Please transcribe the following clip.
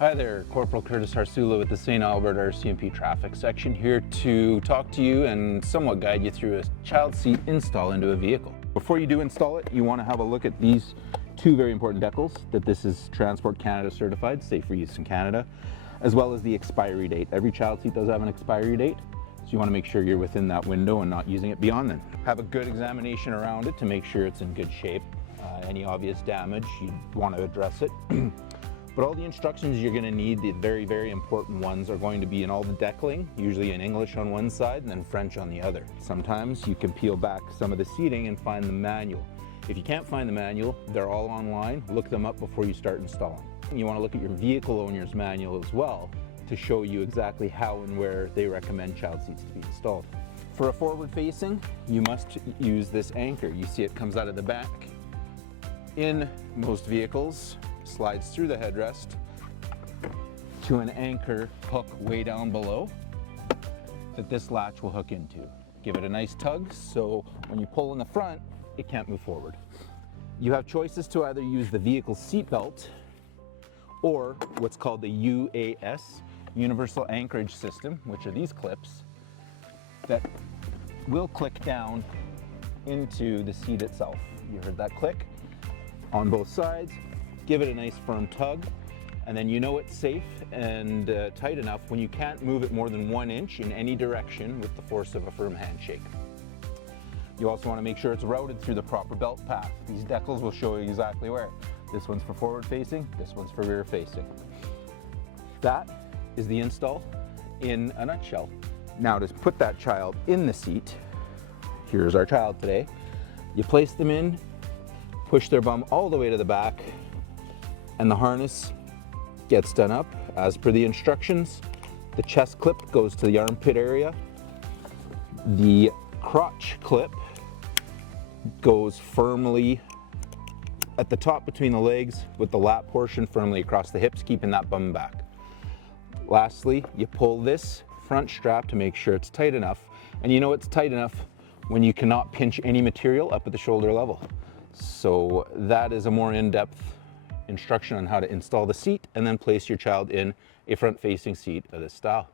Hi there, Corporal Curtis Harsula with the St. Albert RCMP traffic section, here to talk to you and somewhat guide you through a child seat install into a vehicle. Before you do install it, you want to have a look at these two very important decals, that this is Transport Canada certified, safe for use in Canada, as well as the expiry date. Every child seat does have an expiry date, so you want to make sure you're within that window and not using it beyond then. Have a good examination around it to make sure it's in good shape. Any obvious damage, you want to address it. But all the instructions you're going to need, the very, very important ones, are going to be in all the decaling, usually in English on one side and then French on the other. Sometimes you can peel back some of the seating and find the manual. If you can't find the manual, they're all online. Look them up before you start installing. You want to look at your vehicle owner's manual as well to show you exactly how and where they recommend child seats to be installed. For a forward facing, you must use this anchor. You see it comes out of the back. In most vehicles, slides through the headrest to an anchor hook way down below that this latch will hook into. Give it a nice tug so when you pull in the front, it can't move forward. You have choices to either use the vehicle seat belt or what's called the UAS, Universal Anchorage System, which are these clips that will click down into the seat itself. You heard that click on both sides. Give it a nice firm tug, and then you know it's safe and tight enough when you can't move it more than 1 inch in any direction with the force of a firm handshake. You also want to make sure it's routed through the proper belt path. These decals will show you exactly where. This one's for forward facing, this one's for rear facing. That is the install in a nutshell. Now to put that child in the seat, here's our child today. You place them in, push their bum all the way to the back, and the harness gets done up as per the instructions. The chest clip goes to the armpit area. The crotch clip goes firmly at the top between the legs with the lap portion firmly across the hips, keeping that bum back. Lastly, you pull this front strap to make sure it's tight enough, and you know it's tight enough when you cannot pinch any material up at the shoulder level. So that is a more in-depth instruction on how to install the seat and then place your child in a front-facing seat of this style.